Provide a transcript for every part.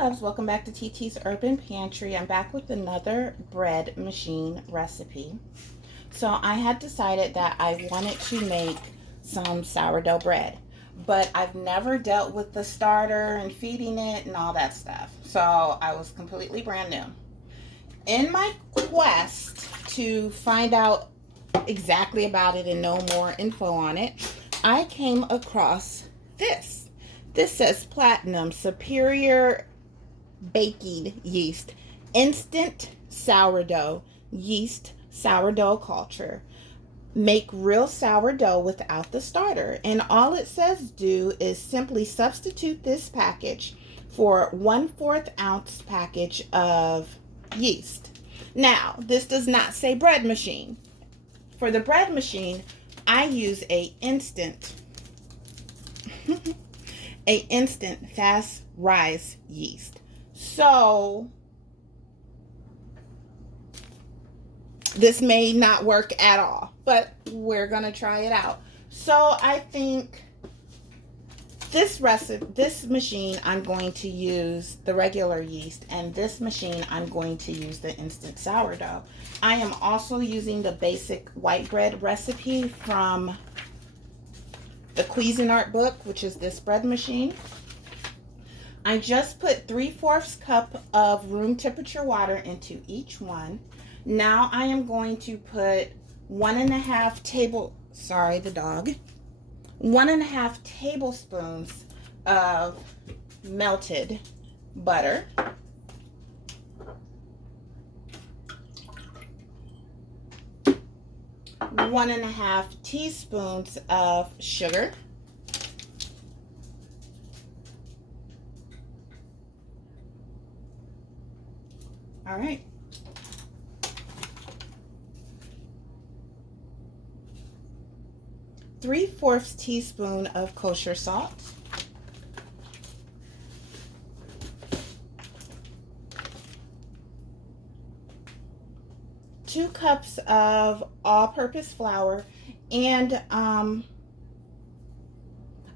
loves, welcome back to TT's Urban Pantry. I'm back with another bread machine recipe. So I had decided that I wanted to make some sourdough bread, but I've never dealt with the starter and feeding it and all that stuff. So I was completely brand new. In my quest to find out exactly about it and know more info on it, I came across this. This says Platinum Superior Baking Yeast Instant Sourdough Yeast Sourdough Culture. Make real sourdough without the starter. And all it says do is simply substitute this package for 1/4 ounce package of yeast. Now, this does not say bread machine. For the bread machine, I use a instant fast rise yeast. So this may not work at all, but we're gonna try it out. So I think this machine I'm going to use the regular yeast, and this machine I'm going to use the instant sourdough. I am also using the basic white bread recipe from the Cuisinart book, which is this bread machine. I just put 3/4 cup of room temperature water into each one. Now I am going to put 1.5 tablespoons of melted butter. One and a half teaspoons of sugar. All right. Three-fourths teaspoon of kosher salt. Two cups of all-purpose flour, and I'm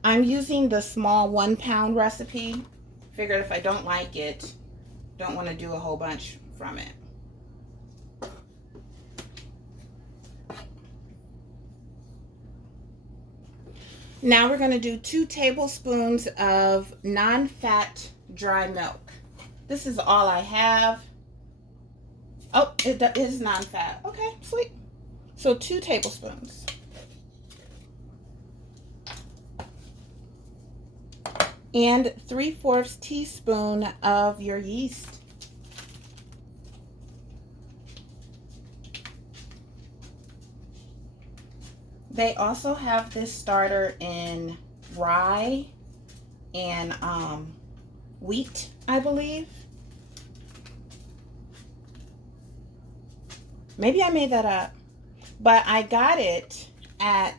using the small 1 pound recipe. Figured if I don't like it, don't want to do a whole bunch from it. Now we're going to do 2 tablespoons of non-fat dry milk. This is all I have. Oh, it is non-fat. Okay, sweet. So 2 tablespoons. And 3/4 teaspoon of your yeast. They also have this starter in rye and wheat, I believe. Maybe I made that up, but I got it at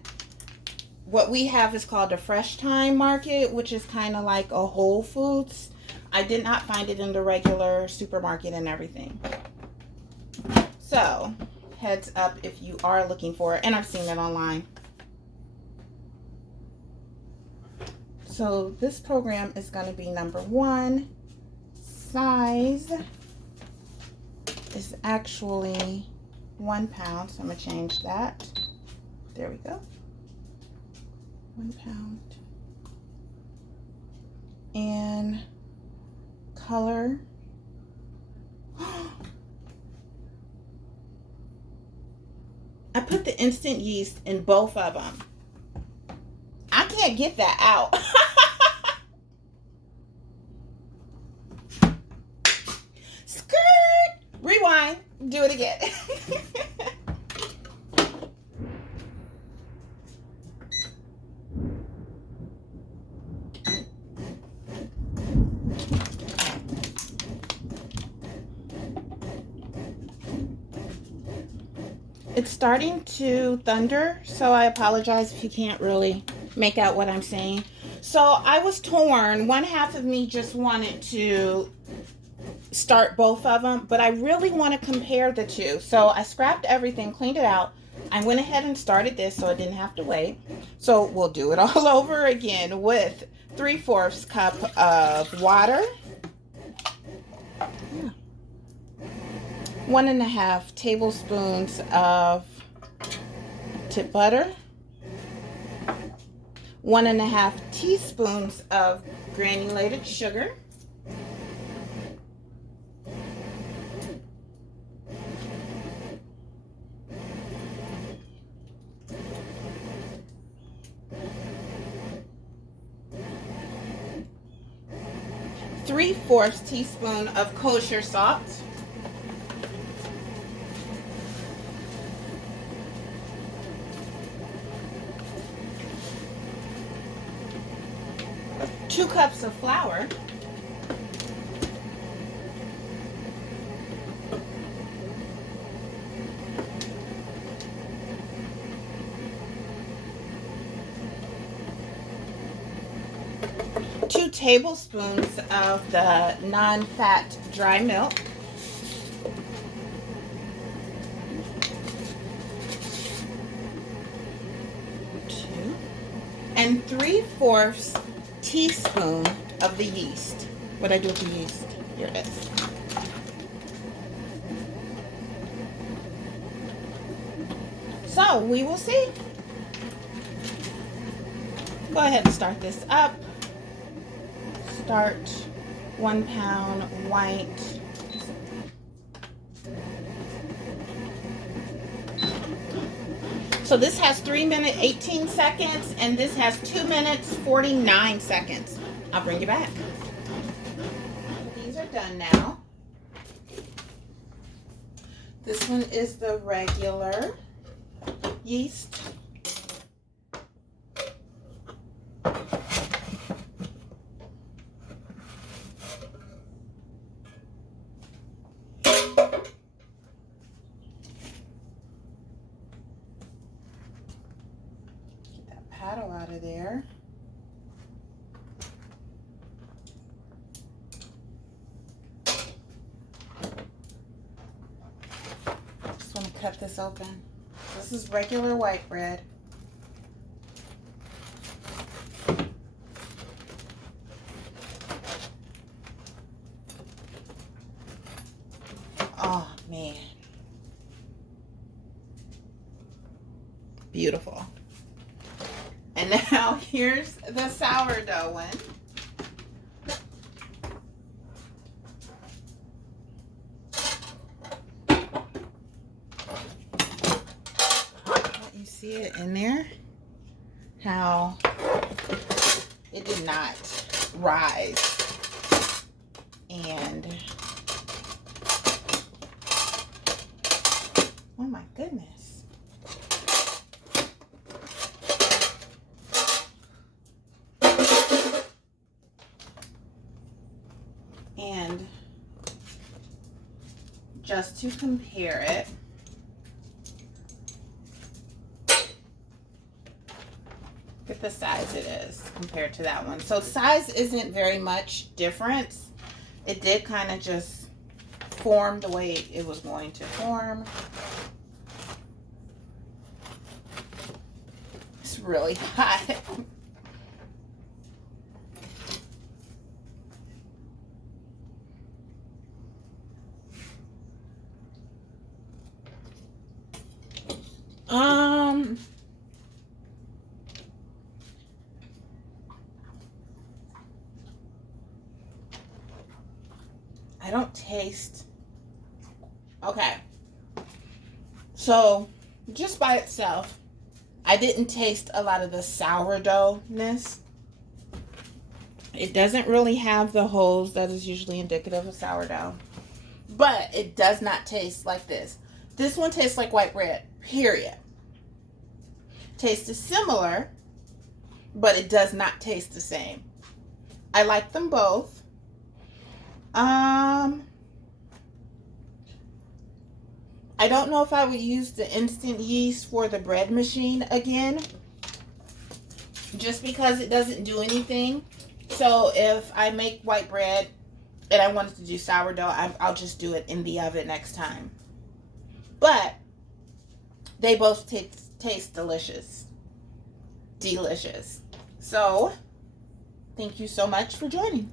what we have is called a Fresh Time Market, which is kind of like a Whole Foods. I did not find it in the regular supermarket and everything. So, heads up if you are looking for it, and I've seen it online. So, this program is going to be number 1. Size is actually 1 pound, so I'm going to change that. There we go. 1 pound. And color. I put the instant yeast in both of them. I can't get that out. Skirt! Rewind. Do it again. It's starting to thunder, so I apologize if you can't really make out what I'm saying. So I was torn. One half of me just wanted to start both of them, but I really want to compare the two. So I scrapped everything, cleaned it out. I went ahead and started this so I didn't have to wait. So we'll do it all over again with 3/4 cup of water, 1.5 tablespoons of tip butter, 1.5 teaspoons of granulated sugar, 3/4 teaspoon of kosher salt, 2 cups of flour, 2 tablespoons of the non-fat dry milk, 2, and 3/4 teaspoon of the yeast. What I do with the yeast? Here it is. So we will see. Go ahead and start this up. Start 1 pound white. So this has 3 minutes 18 seconds and this has 2 minutes 49 seconds. I'll bring you back. These are done now. This one is the regular yeast. Paddle out of there. Just want to cut this open. This is regular white bread. Oh man. Beautiful. And now here's the sourdough one. You see it in there? How it did not rise. And oh my goodness. And just to compare it, look at the size it is compared to that one. So size isn't very much difference. It did kind of just form the way it was going to form. It's really hot. I don't taste. Okay. So, just by itself, I didn't taste a lot of the sourdoughness. It doesn't really have the holes that is usually indicative of sourdough. But it does not taste like this. This one tastes like white bread, period. Taste is similar, but it does not taste the same. I like them both. I don't know if I would use the instant yeast for the bread machine again, just because it doesn't do anything. So if I make white bread and I wanted to do sourdough, I'll just do it in the oven next time. But they both taste delicious. Delicious. So, thank you so much for joining.